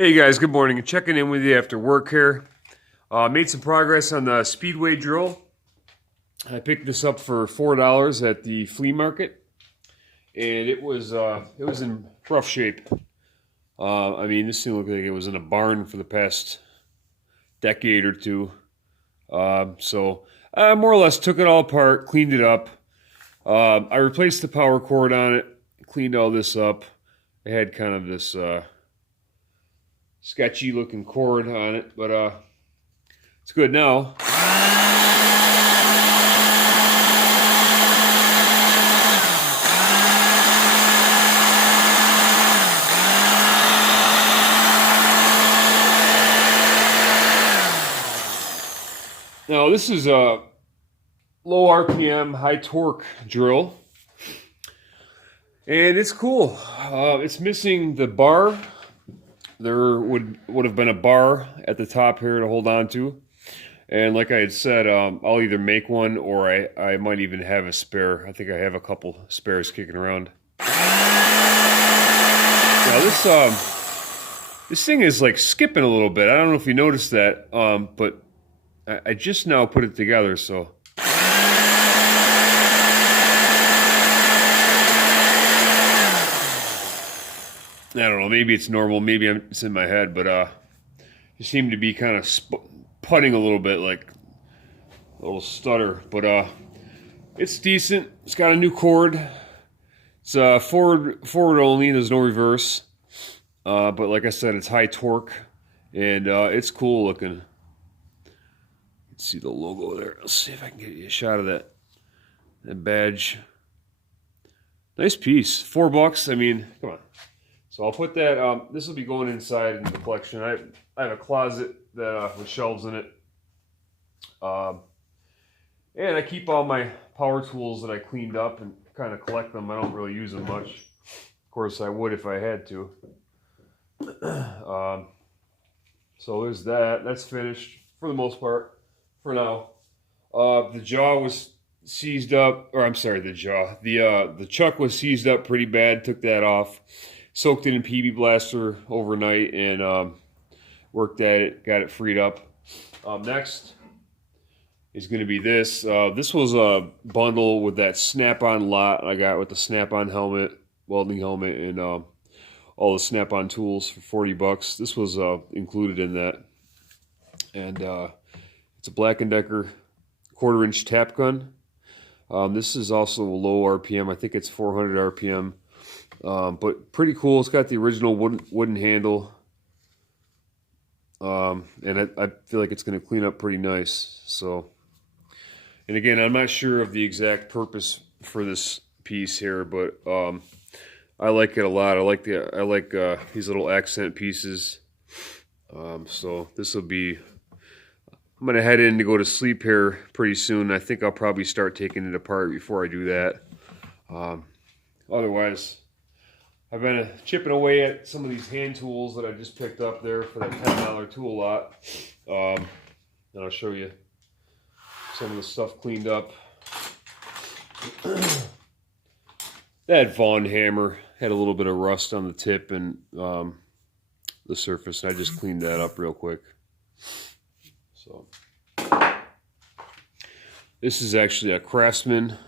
Hey guys, good morning. Checking in with you after work here. Made some progress on the Speedway drill. I picked this up for $4 at the flea market, and it was in rough shape. I mean, this thing looked like it was in a barn for the past decade or two. So I more or less took it all apart, cleaned it up. I replaced the power cord on it, cleaned all this up. It had kind of this sketchy looking cord on it, but it's good now. Now this is a low RPM, high torque drill, and it's cool. It's missing the bar. There would have been a bar at the top here to hold on to. And like I had said, I'll either make one or I might even have a spare. I think I have a couple spares kicking around. Now this thing is like skipping a little bit. I don't know if you noticed that, but I just now put it together, so. I don't know, maybe it's normal, maybe it's in my head, but you seem to be kind of putting a little bit, like a little stutter, but it's decent. It's got a new cord. It's forward only, there's no reverse, but like I said, it's high torque, and it's cool looking. Let's see the logo there. Let's see if I can get you a shot of that badge. Nice piece, $4. I mean, come on. So I'll put that, this will be going inside in the collection. I have a closet that with shelves in it. And I keep all my power tools that I cleaned up and kind of collect them. I don't really use them much. Of course, I would if I had to. So there's that. That's finished for the most part for now. The jaw was seized up, or I'm sorry, the jaw. The chuck was seized up pretty bad. Took that off. Soaked it in PB Blaster overnight and worked at it, got it freed up. Next is going to be this. This was a bundle with that snap-on lot I got with the snap-on helmet, welding helmet, and all the snap-on tools for $40. This was included in that. And it's a Black & Decker 1/4-inch tap gun. This is also a low RPM. I think it's 400 RPM. But pretty cool. It's got the original wooden handle, and I feel like it's going to clean up pretty nice. So, and again, I'm not sure of the exact purpose for this piece here, but I like it a lot. I like these little accent pieces. So this will be. I'm going to head in to go to sleep here pretty soon. I think I'll probably start taking it apart before I do that. Otherwise, I've been chipping away at some of these hand tools that I just picked up there for that $10 tool lot. And I'll show you some of the stuff cleaned up. That Vaughn hammer had a little bit of rust on the tip and the surface, and I just cleaned that up real quick. So this is actually a Craftsman.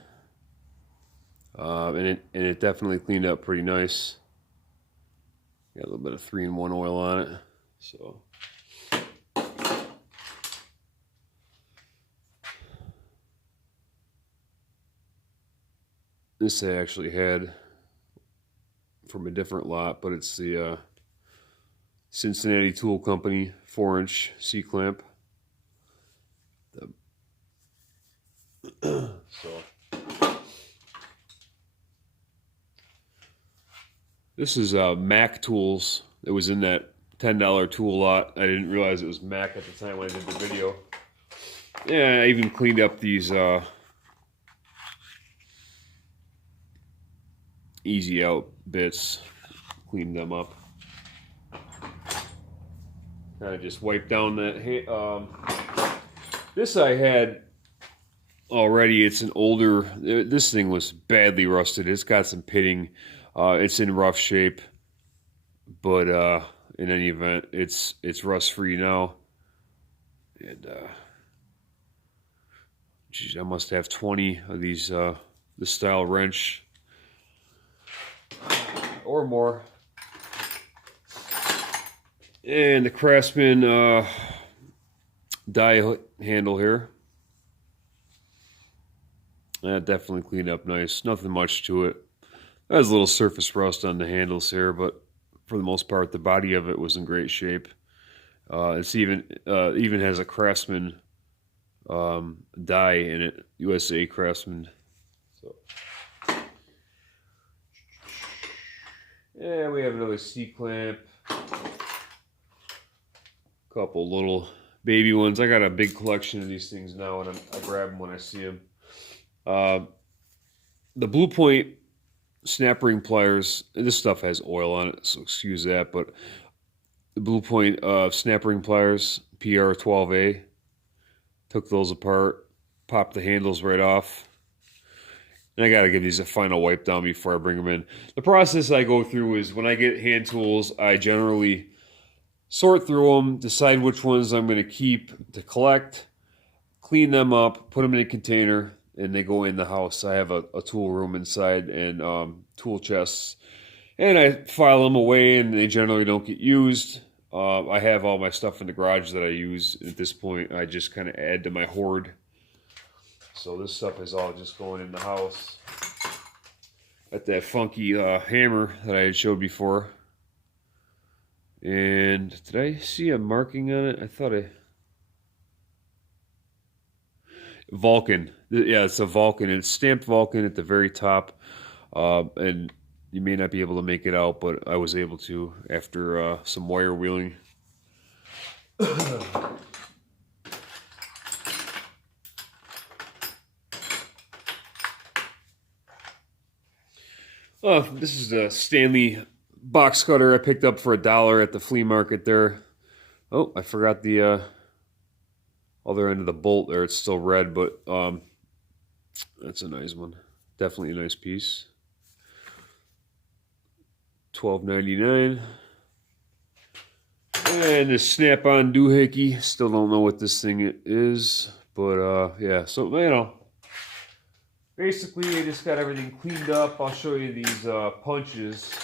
And it definitely cleaned up pretty nice. Got a little bit of 3-in-1 oil on it. So this I actually had from a different lot, but it's the Cincinnati Tool Company 4-inch C-clamp. This is Mac Tools. It was in that $10 tool lot. I didn't realize it was Mac at the time when I did the video. Yeah, I even cleaned up these easy out bits. Cleaned them up. Kind of just wiped down that. This I had already. It's an older. This thing was badly rusted. It's got some pitting. It's in rough shape, but in any event, it's rust free now. And geez, I must have 20 of these this style wrench or more. And the Craftsman die handle here. That definitely cleaned up nice. Nothing much to it. There's a little surface rust on the handles here, but for the most part, the body of it was in great shape. It's even has a Craftsman die in it, USA Craftsman. So, yeah, we have another C-clamp. Couple little baby ones. I got a big collection of these things now, and I grab them when I see them. The Blue Point snap ring pliers, this stuff has oil on it, so excuse that, but the Blue Point snap ring pliers, PR12A, took those apart, popped the handles right off, and I got to give these a final wipe down before I bring them in. The process I go through is when I get hand tools, I generally sort through them, decide which ones I'm going to keep to collect, clean them up, put them in a container, and they go in the house. I have a tool room inside and tool chests, and I file them away, and they generally don't get used. I have all my stuff in the garage that I use at this point. I just kind of add to my hoard. So this stuff is all just going in the house. Got that funky hammer that I had showed before. And did I see a marking on it? I thought Vulcan. Yeah, it's a Vulcan. It's stamped Vulcan at the very top. And you may not be able to make it out, but I was able to after some wire wheeling. This is the Stanley box cutter I picked up for $1 at the flea market there. Oh, I forgot the other end of the bolt there. It's still red, but that's a nice one. Definitely a nice piece. $12.99. And this snap-on doohickey. Still don't know what this thing is, but yeah. So you know, basically I just got everything cleaned up. I'll show you these punches.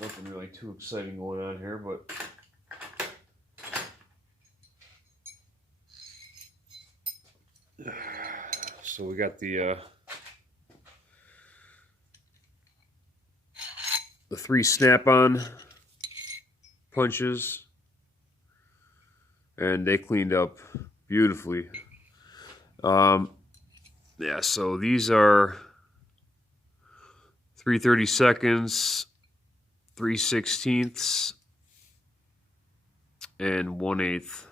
Nothing really too exciting going on here, but so we got the 3 snap-on punches, and they cleaned up beautifully. Yeah, so these are 3/32, 3/16, and 1/8.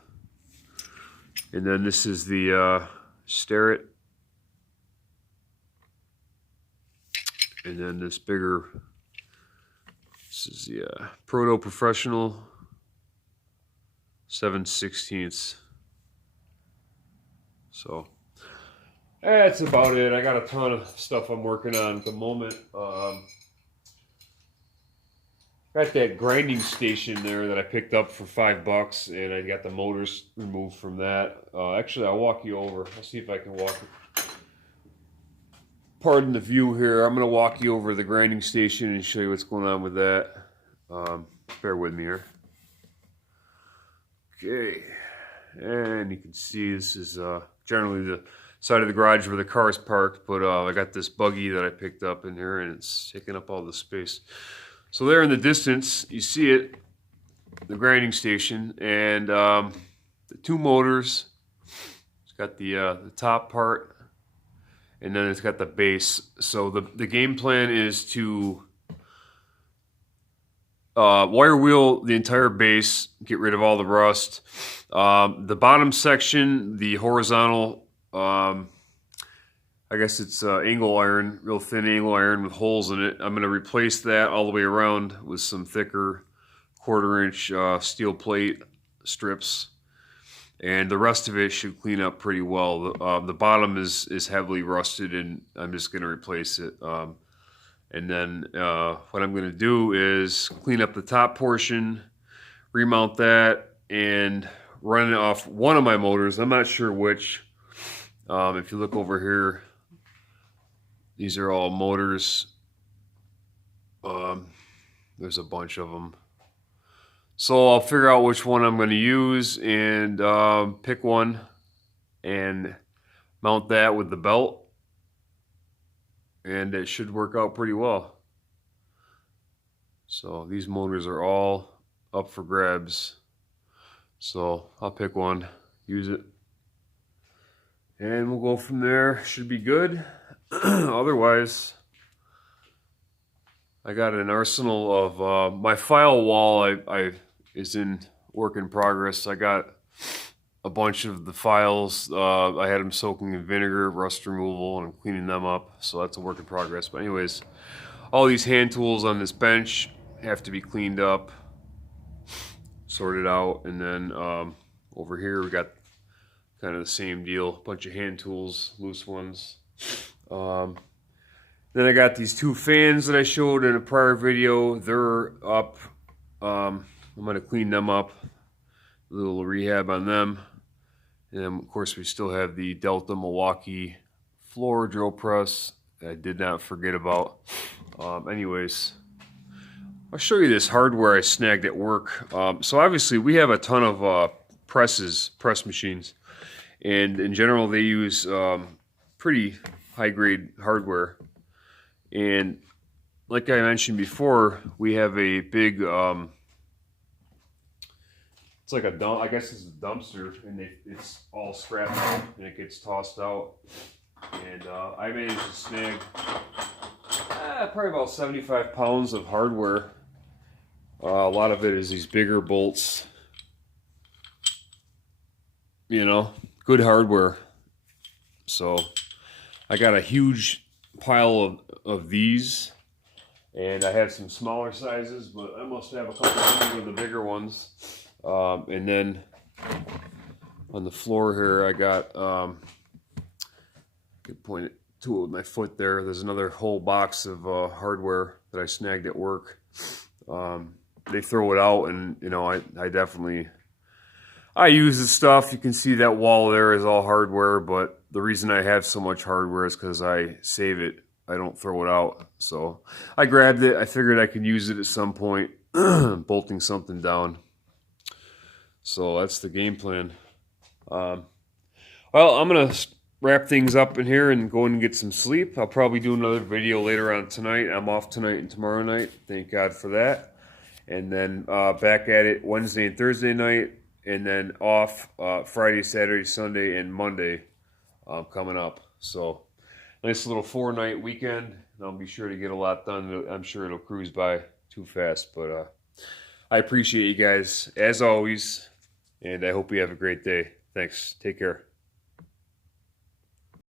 And then this is the Starrett. And then this bigger, this is the Proto Professional 7/16. So that's about it. I got a ton of stuff I'm working on at the moment. Got that grinding station there that I picked up for $5, and I got the motors removed from that. Actually, I'll walk you over. I'll see if I can walk. Pardon the view here. I'm going to walk you over the grinding station and show you what's going on with that. Bear with me here. Okay. And you can see this is generally the side of the garage where the car is parked, but I got this buggy that I picked up in here, and it's taking up all the space. So there in the distance, you see it, the grinding station, and the 2 motors. It's got the top part, and then it's got the base. So the game plan is to wire wheel the entire base, get rid of all the rust. The bottom section, the horizontal, I guess it's angle iron, real thin angle iron with holes in it. I'm going to replace that all the way around with some thicker 1/4-inch steel plate strips. and the rest of it should clean up pretty well. The bottom is heavily rusted, and I'm just going to replace it. And then what I'm going to do is clean up the top portion, remount that, and run it off one of my motors. I'm not sure which. If you look over here, these are all motors. There's a bunch of them. So I'll figure out which one I'm going to use and pick one and mount that with the belt. And it should work out pretty well. So these motors are all up for grabs. So I'll pick one, use it, and we'll go from there. Should be good. Otherwise, I got an arsenal of my file wall. I is in work in progress. I got a bunch of the files. I had them soaking in vinegar, rust removal, and I'm cleaning them up. So that's a work in progress. But anyways, all these hand tools on this bench have to be cleaned up, sorted out, and then over here we got kind of the same deal. A bunch of hand tools, loose ones. Then I got these two fans that I showed in a prior video. They're up. I'm going to clean them up. A little rehab on them. And then, of course, we still have the Delta Milwaukee floor drill press that I did not forget about. Anyways, I'll show you this hardware I snagged at work. So obviously we have a ton of press machines. And in general, they use pretty high-grade hardware. And like I mentioned before, we have a big, it's like a dump, I guess it's a dumpster, and it's all scrapped out, and it gets tossed out. And I managed to snag probably about 75 pounds of hardware. A lot of it is these bigger bolts. You know, good hardware. So I got a huge pile of these, and I have some smaller sizes, but I must have a couple of the bigger ones. And then on the floor here, I got could point it to it with my foot there. There's another whole box of hardware that I snagged at work. They throw it out, and you know, I definitely use this stuff. You can see that wall there is all hardware, but the reason I have so much hardware is because I save it. I don't throw it out. So I grabbed it. I figured I could use it at some point, bolting something down. So that's the game plan. Well, I'm going to wrap things up in here and go in and get some sleep. I'll probably do another video later on tonight. I'm off tonight and tomorrow night. Thank God for that. And then back at it Wednesday and Thursday night. And then off Friday, Saturday, Sunday, and Monday coming up. So nice little 4-night weekend. And I'll be sure to get a lot done. I'm sure it'll cruise by too fast. But I appreciate you guys, as always. And I hope you have a great day. Thanks. Take care.